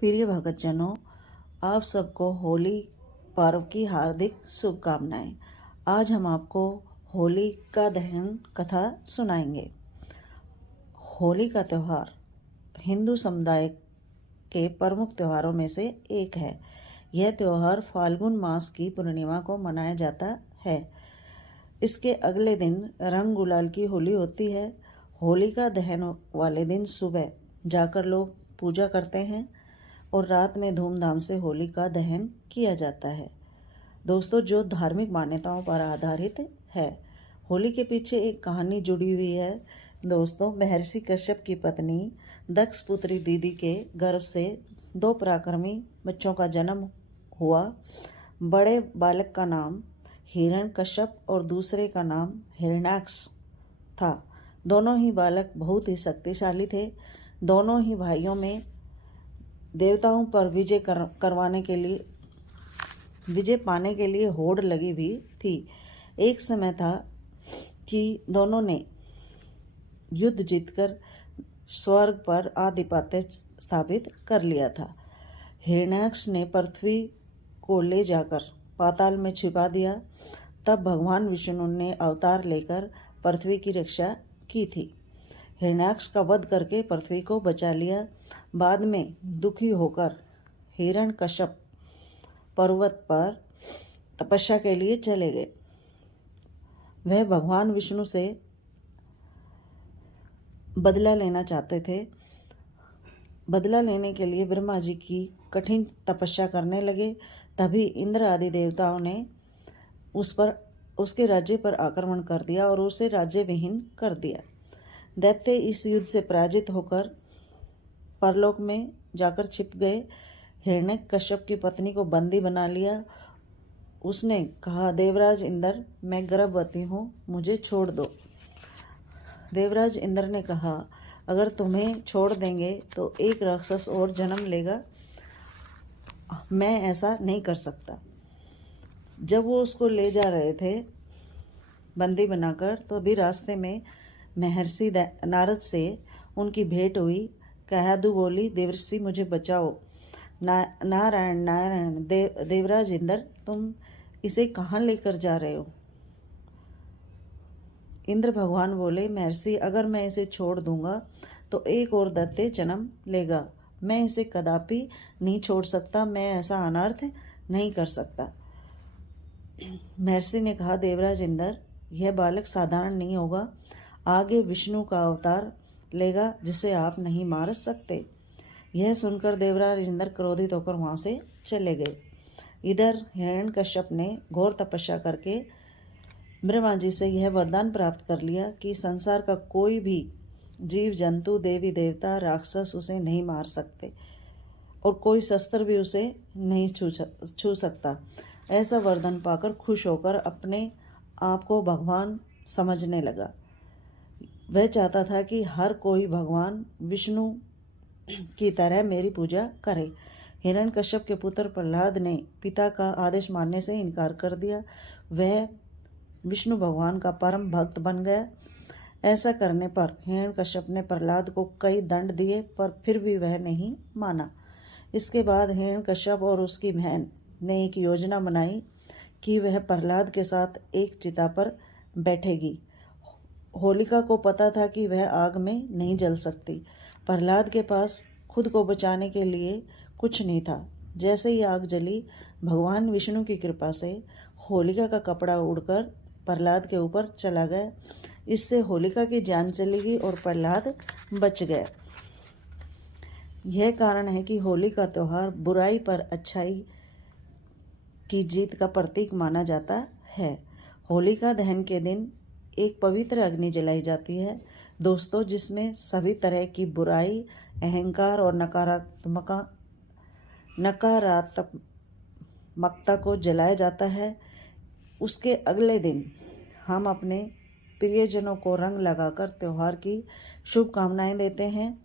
प्रिय भक्तजनों, आप सबको होली पर्व की हार्दिक शुभकामनाएं। आज हम आपको होली का दहन कथा सुनाएंगे। होली का त्यौहार हिंदू समुदाय के प्रमुख त्योहारों में से एक है। यह त्यौहार फाल्गुन मास की पूर्णिमा को मनाया जाता है। इसके अगले दिन रंग गुलाल की होली होती है। होली का दहन वाले दिन सुबह जाकर लोग पूजा करते हैं और रात में धूमधाम से होली का दहन किया जाता है। दोस्तों, जो धार्मिक मान्यताओं पर आधारित है। होली के पीछे एक कहानी जुड़ी हुई है। दोस्तों, महर्षि कश्यप की पत्नी दक्ष पुत्री दीदी के गर्भ से 2 पराक्रमी बच्चों का जन्म हुआ। बड़े बालक का नाम हिरण्यकश्यप और दूसरे का नाम हिरण्याक्ष था। दोनों ही बालक बहुत ही शक्तिशाली थे। दोनों ही भाइयों में देवताओं पर विजय पाने के लिए होड़ लगी हुई थी। एक समय था कि दोनों ने युद्ध जीतकर स्वर्ग पर आधिपत्य स्थापित कर लिया था। हिरण्याक्ष ने पृथ्वी को ले जाकर पाताल में छिपा दिया। तब भगवान विष्णु ने अवतार लेकर पृथ्वी की रक्षा की थी। हिरण्याक्ष का वध करके पृथ्वी को बचा लिया। बाद में दुखी होकर हिरण्यकश्यप पर्वत पर तपस्या के लिए चले गए। वह भगवान विष्णु से बदला लेना चाहते थे। बदला लेने के लिए ब्रह्मा जी की कठिन तपस्या करने लगे। तभी इंद्र आदि देवताओं ने उसके राज्य पर आक्रमण कर दिया और उसे राज्य विहीन कर दिया। दैत्य इस युद्ध से पराजित होकर परलोक में जाकर छिप गए। हिरण्यकश्यप की पत्नी को बंदी बना लिया। उसने कहा, देवराज इंद्र, मैं गर्भवती हूँ, मुझे छोड़ दो। देवराज इंद्र ने कहा, अगर तुम्हें छोड़ देंगे तो एक राक्षस और जन्म लेगा। मैं ऐसा नहीं कर सकता। जब वो उसको ले जा रहे थे बंदी बनाकर, तो अभी रास्ते में महर्षि नारद से उनकी भेंट हुई। कहदू बोली, देवर्षि मुझे बचाओ। नारायण नारायण, देवराज इंद्र, तुम इसे कहाँ लेकर जा रहे हो? इंद्र भगवान बोले, महर्षि, अगर मैं इसे छोड़ दूंगा तो एक और दैत्य जन्म लेगा। मैं इसे कदापि नहीं छोड़ सकता। मैं ऐसा अनर्थ नहीं कर सकता। महर्षि ने कहा, देवराज इंद्र, यह बालक साधारण नहीं होगा। आगे विष्णु का अवतार लेगा जिसे आप नहीं मार सकते। यह सुनकर देवराज इंद्र क्रोधित होकर वहां से चले गए। इधर हिरण्यकश्यप ने घोर तपस्या करके ब्रह्मा जी से यह वरदान प्राप्त कर लिया कि संसार का कोई भी जीव जंतु, देवी देवता, राक्षस उसे नहीं मार सकते और कोई शस्त्र भी उसे नहीं छू सकता। ऐसा वरदान पाकर खुश होकर अपने आप को भगवान समझने लगा। वह चाहता था कि हर कोई भगवान विष्णु की तरह मेरी पूजा करे। हिरण्यकश्यप के पुत्र प्रहलाद ने पिता का आदेश मानने से इनकार कर दिया। वह विष्णु भगवान का परम भक्त बन गया। ऐसा करने पर हिरण्यकश्यप ने प्रहलाद को कई दंड दिए, पर फिर भी वह नहीं माना। इसके बाद हिरण्यकश्यप और उसकी बहन ने एक योजना बनाई कि वह प्रहलाद के साथ एक चिता पर बैठेगी। होलिका को पता था कि वह आग में नहीं जल सकती। प्रहलाद के पास खुद को बचाने के लिए कुछ नहीं था। जैसे ही आग जली, भगवान विष्णु की कृपा से होलिका का कपड़ा उड़कर प्रहलाद के ऊपर चला गया। इससे होलिका की जान चली गई और प्रहलाद बच गया। यह कारण है कि होली का त्यौहार बुराई पर अच्छाई की जीत का प्रतीक माना जाता है। होलिका दहन के दिन एक पवित्र अग्नि जलाई जाती है दोस्तों, जिसमें सभी तरह की बुराई, अहंकार और नकारात्मकता को जलाया जाता है। उसके अगले दिन हम अपने प्रियजनों को रंग लगाकर त्यौहार की शुभकामनाएं देते हैं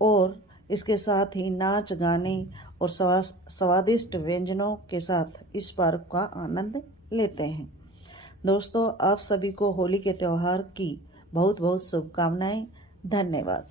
और इसके साथ ही नाच गाने और स्वादिष्ट व्यंजनों के साथ इस पर्व का आनंद लेते हैं। दोस्तों, आप सभी को होली के त्यौहार की बहुत बहुत शुभकामनाएं। धन्यवाद।